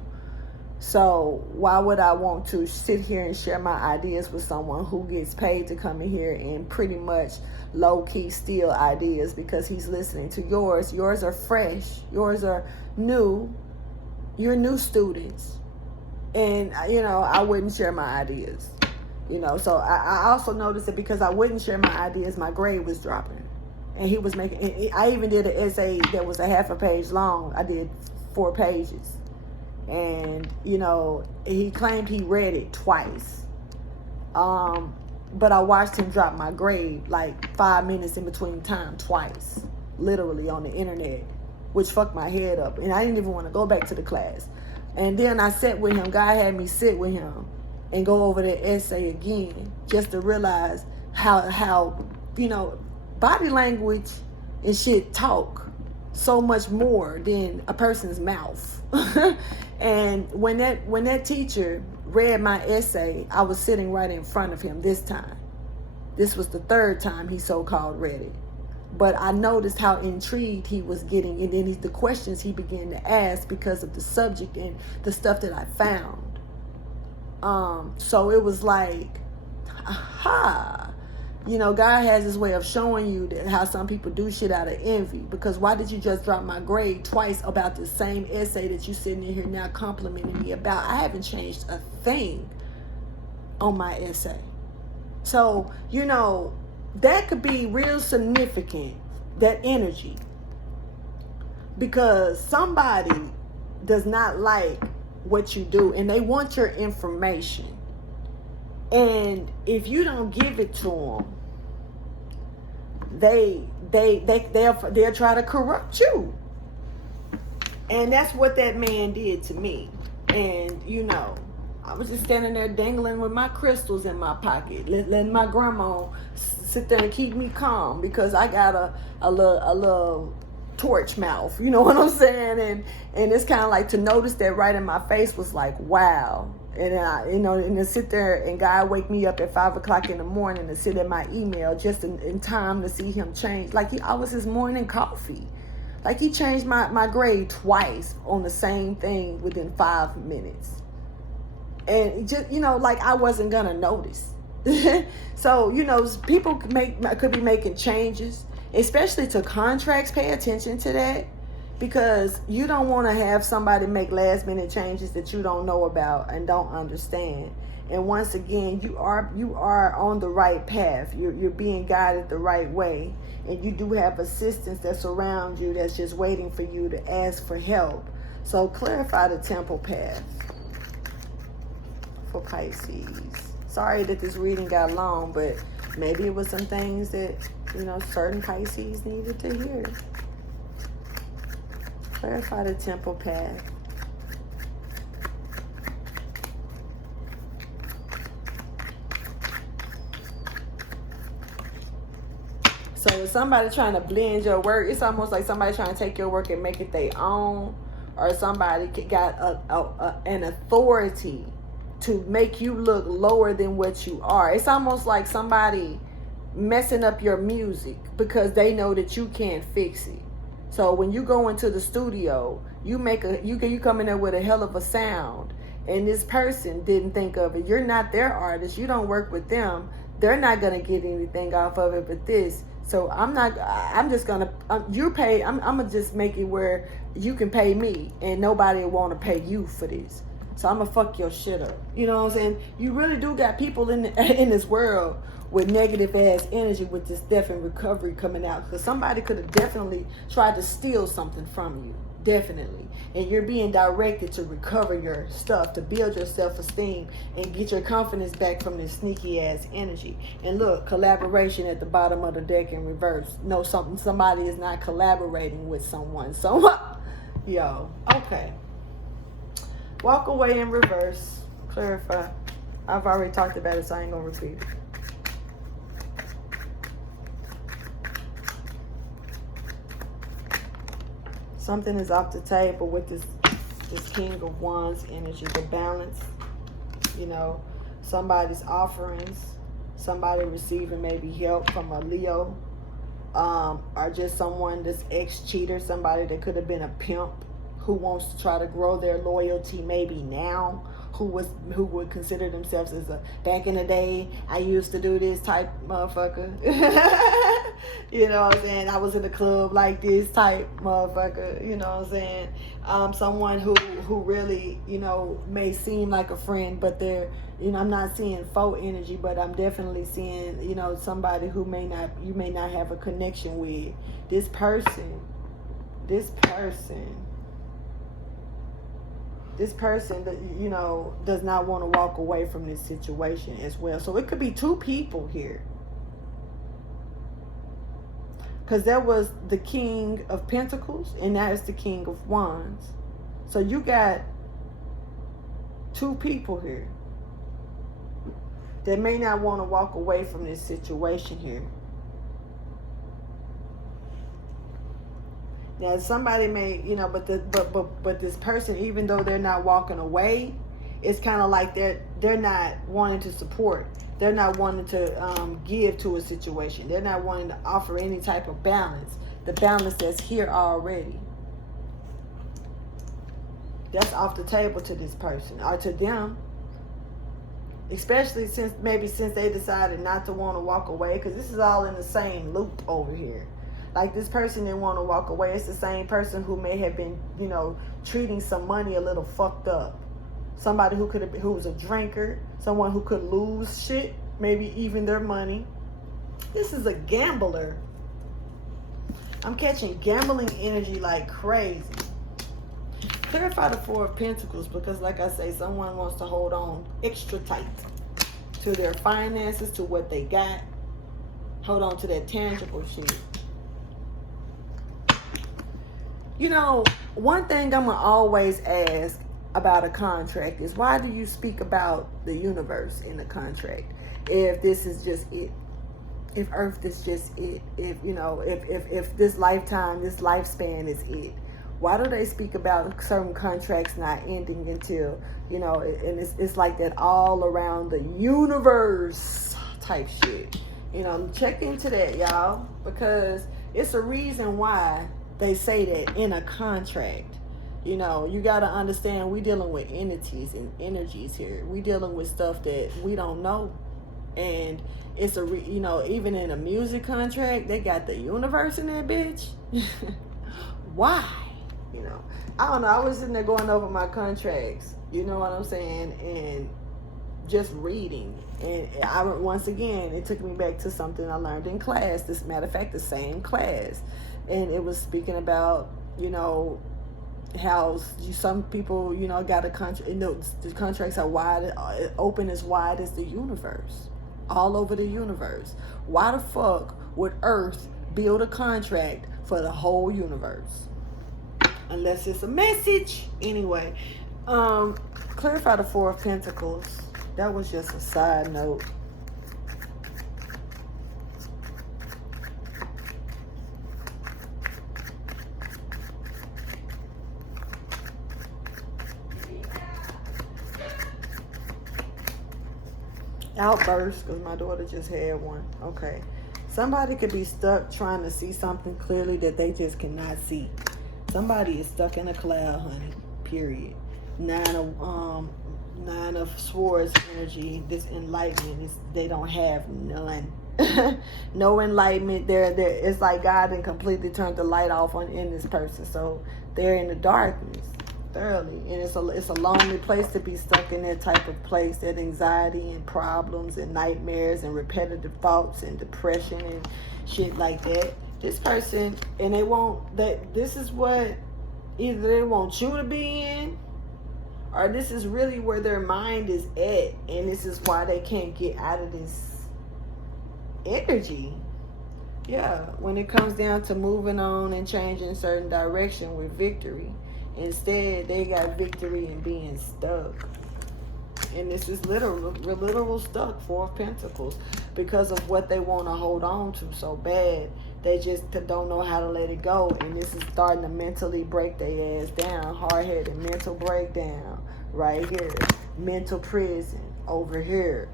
So why would I want to sit here and share my ideas with someone who gets paid to come in here and pretty much low-key steal ideas because he's listening to yours? Yours are fresh. Yours are new. You're new students. And, I wouldn't share my ideas. So I also noticed that because I wouldn't share my ideas, my grade was dropping. And he was I even did an essay that was a half a page long. I did 4 pages. And, he claimed he read it twice. But I watched him drop my grade like 5 minutes in between time twice, literally on the internet, which fucked my head up. And I didn't even want to go back to the class. And then I sat with him. God had me sit with him and go over the essay again just to realize how body language and shit talk so much more than a person's mouth. And when that teacher read my essay, I was sitting right in front of him this time. This was the 3rd time he so-called read it. But I noticed how intrigued he was getting, and then the questions he began to ask because of the subject and the stuff that I found. So it was like, aha. God has his way of showing you that how some people do shit out of envy. Because why did you just drop my grade twice about the same essay that you sitting in here now complimenting me about? I haven't changed a thing on my essay. So, that could be real significant, that energy. Because somebody does not like what you do and they want your information. And if you don't give it to them, they'll try to corrupt you. And that's what that man did to me. And I was just standing there dangling with my crystals in my pocket, letting my grandma sit there and keep me calm because I got a little torch mouth. You know what I'm saying? And it's kind of like to notice that right in my face was like, wow. And I, and to sit there and God wake me up at 5 o'clock in the morning to sit at my email just in time to see him change. Like I was his morning coffee. Like he changed my grade twice on the same thing within 5 minutes. And just, like I wasn't going to notice. So, people could be making changes, especially to contracts. Pay attention to that. Because you don't want to have somebody make last minute changes that you don't know about and don't understand. And once again, you are on the right path. You're being guided the right way. And you do have assistance that surrounds you that's just waiting for you to ask for help. So clarify the temple path for Pisces. Sorry that this reading got long, but maybe it was some things that, certain Pisces needed to hear. Clarify the temple path. So if somebody trying to blend your work, it's almost like somebody trying to take your work and make it their own, or somebody got an authority to make you look lower than what you are. It's almost like somebody messing up your music because they know that you can't fix it. So when you go into the studio, you come in there with a hell of a sound, and this person didn't think of it. You're not their artist. You don't work with them. They're not gonna get anything off of it but this. So I'm just gonna I'm gonna just make it where you can pay me and nobody will want to pay you for this. So I'm gonna fuck your shit up. You know what I'm saying? You really do got people in this world with negative ass energy with this death and recovery coming out, because somebody could have definitely tried to steal something from you. Definitely. And you're being directed to recover your stuff, to build your self-esteem and get your confidence back from this sneaky ass energy. And look, collaboration at the bottom of the deck in reverse. No, somebody is not collaborating with someone. So yo, okay. Walk away in reverse. Clarify. I've already talked about it, so I ain't gonna repeat it. Something is off the table with this King of Wands energy, the balance. You know, somebody's offerings, somebody receiving maybe help from a Leo, or just someone that's ex-cheater, somebody that could have been a pimp who wants to try to grow their loyalty maybe now, who would consider themselves as a back in the day, I used to do this type motherfucker. You know what I'm saying? I was in a club like this type motherfucker. You know what I'm saying? Someone who really, you know, may seem like a friend, but they're, you know, I'm not seeing faux energy, but I'm definitely seeing, you know, somebody who you may not have a connection with. This person that, you know, does not want to walk away from this situation as well. So it could be two people here. Because there was the King of Pentacles and now it's the King of Wands. So you got two people here that may not want to walk away from this situation here. Now somebody may, you know, but this person, even though they're not walking away, it's kind of like they're not wanting to support. They're not wanting to give to a situation. They're not wanting to offer any type of balance. The balance that's here already. That's off the table to this person or to them. Especially since they decided not to want to walk away, because this is all in the same loop over here. Like this person didn't want to walk away. It's the same person who may have been, you know, treating some money a little fucked up. Somebody who was a drinker, someone who could lose shit, maybe even their money. This is a gambler. I'm catching gambling energy like crazy. Clarify the Four of Pentacles, because like I say, someone wants to hold on extra tight to their finances, to what they got. Hold on to that tangible shit. You know, one thing I'm going to always ask about a contract is, why do you speak about the universe in the contract? If this is just it, if Earth is just it, if, you know, if this lifetime, this lifespan is it, why do they speak about certain contracts not ending until, you know, and it's like that all around the universe type shit. You know, check into that, y'all, because it's a reason why they say that in a contract. You know, you got to understand, we dealing with entities and energies here. We dealing with stuff that we don't know. And it's you know, even in a music contract, they got the universe in that bitch. Why? You know, I don't know. I was sitting there going over my contracts, you know what I'm saying, and just reading. And once again, it took me back to something I learned in class. This matter of fact, the same class. And it was speaking about, you know, how some people, you know, got a contract, you know, the contracts are wide, open as wide as the universe, all over the universe. Why the fuck would Earth build a contract for the whole universe? Unless it's a message. Anyway, clarify the Four of Pentacles. That was just a side note. Outburst, because my daughter just had one. Okay. Somebody could be stuck trying to see something clearly that they just cannot see. Somebody is stuck in a cloud, honey. Period. Nine of Swords energy. This enlightenment is, they don't have none. No enlightenment. It's like God had completely turned the light off in this person. So they're in the darkness thoroughly, and it's a lonely place to be stuck in that type of place. That anxiety and problems and nightmares and repetitive thoughts and depression and shit like that. This person, and they won't, that this is what either they want you to be in, or this is really where their mind is at, and this is why they can't get out of this energy. Yeah, when it comes down to moving on and changing certain direction with victory, instead they got victory in being stuck. And this is literal stuck, Four of Pentacles, because of what they want to hold on to so bad. They just don't know how to let it go, and this is starting to mentally break their ass down. Hard-headed mental breakdown right here. Mental prison over here.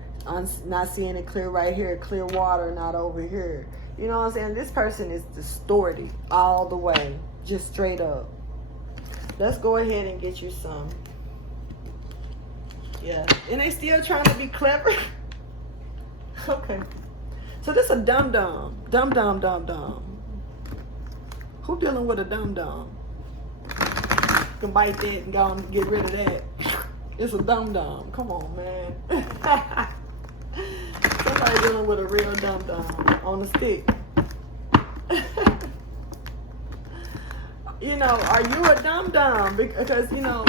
Not seeing it clear right here. Clear water not over here. You know what I'm saying? This person is distorted all the way, just straight up. Let's go ahead and get you some. Yeah, and they still trying to be clever. Okay. So this is a DumDum. DumDum. Who dealing with a DumDum? You can bite that and go and get rid of that. It's a DumDum. Come on, man. Somebody dealing with a real DumDum on a stick. You know, are you a DumDum? Because, you know,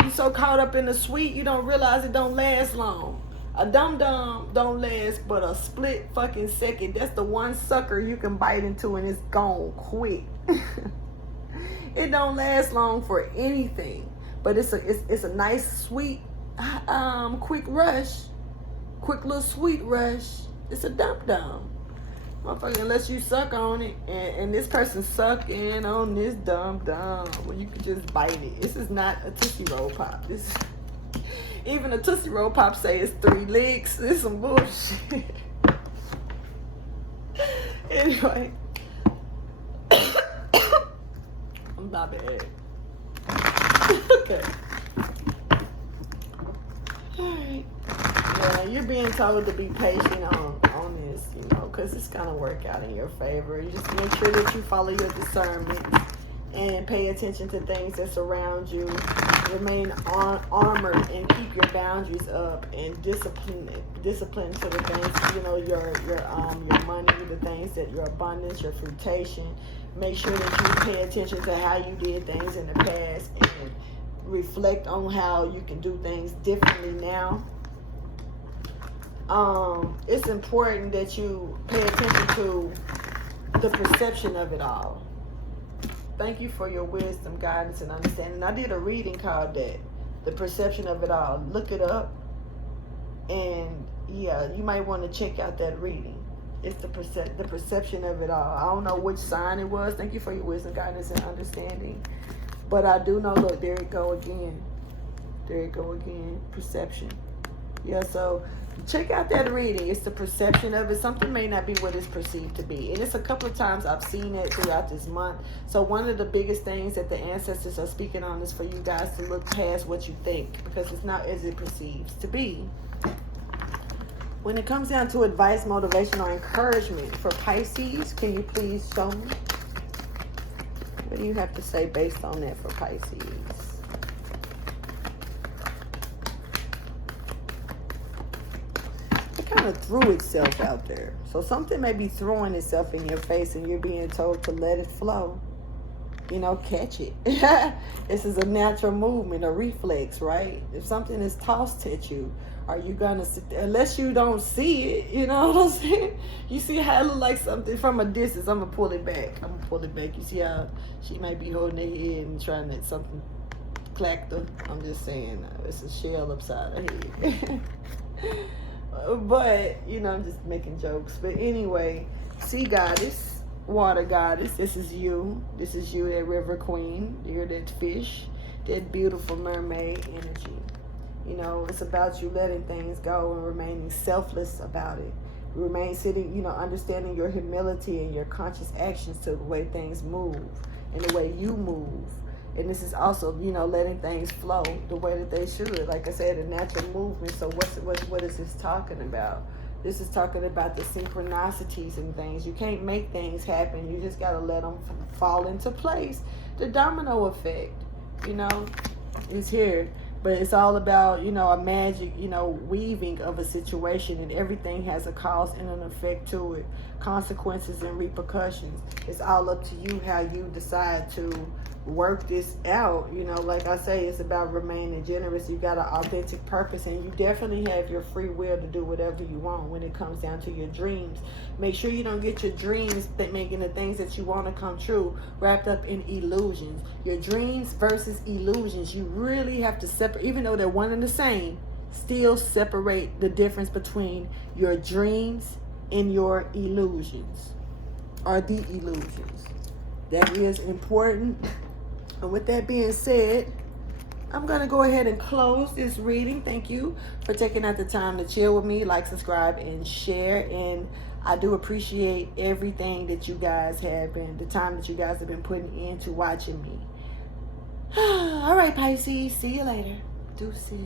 you're so caught up in the sweet, you don't realize it don't last long. A DumDum don't last but a split fucking second. That's the one sucker you can bite into and it's gone quick. It don't last long for anything. But it's a nice, sweet, quick rush. Quick little sweet rush. It's a DumDum. Motherfucker, unless you suck on it, and this person sucking on this DumDum, when you can just bite it. This is not a Tootsie Roll Pop. This is, even a Tootsie Roll Pop say it's 3 licks. It's some bullshit. Anyway. I'm not bad. Okay. Alright. Yeah, you're being told to be patient on this, you know, because it's going to work out in your favor. You just make sure that you follow your discernment and pay attention to things that surround you. Remain armored and keep your boundaries up, and discipline to the things, you know, your money, the things that your abundance, your fruitation. Make sure that you pay attention to how you did things in the past and reflect on how you can do things differently now. It's important that you pay attention to the perception of it all. Thank you for your wisdom, guidance, and understanding. I did a reading called that, The Perception of It All. Look it up, and yeah, you might want to check out that reading. It's the perception of it all. I don't know which sign it was. Thank you for your wisdom, guidance, and understanding. But I do know, look, there it go again. There it go again. Perception. Yeah, so check out that reading. It's the perception of it. Something may not be what it's perceived to be. And it's a couple of times I've seen it throughout this month. So one of the biggest things that the ancestors are speaking on is for you guys to look past what you think, because it's not as it perceives to be. When it comes down to advice, motivation, or encouragement for Pisces, can you please show me? What do you have to say based on that for Pisces? It kind of threw itself out there. So something may be throwing itself in your face and you're being told to let it flow. You know, catch it. This is a natural movement, a reflex, right? If something is tossed at you, are you gonna sit there? Unless you don't see it, you know what I'm saying? You see how it look like something from a distance. I'm gonna pull it back. You see how she might be holding her head and trying to something clacked her. I'm just saying, it's a shell upside her head. But, you know, I'm just making jokes. But anyway, sea goddess, water goddess, this is you. This is you, that river queen. You're that fish, that beautiful mermaid energy. You know, it's about you letting things go and remaining selfless about it. Remain sitting, understanding your humility and your conscious actions to the way things move and the way you move. And this is also, letting things flow the way that they should. Like I said, a natural movement. So what is this talking about? This is talking about the synchronicities and things. You can't make things happen. You just got to let them fall into place. The domino effect, is here. But it's all about, a magic, weaving of a situation, and everything has a cause and an effect to it. Consequences and repercussions. It's all up to you how you decide to work this out. Like I say, it's about remaining generous. You got an authentic purpose, and you definitely have your free will to do whatever you want when it comes down to your dreams. Make sure you don't get your dreams making the things that you want to come true wrapped up in illusions. Your dreams versus illusions, you really have to separate, even though they're one and the same, still separate the difference between your dreams and your illusions, or the illusions. That is important. And with that being said, I'm going to go ahead and close this reading. Thank you for taking out the time to chill with me. Like, subscribe, and share. And I do appreciate everything that you guys have been, the time that you guys have been putting into watching me. All right, Pisces. See you later. Deuces.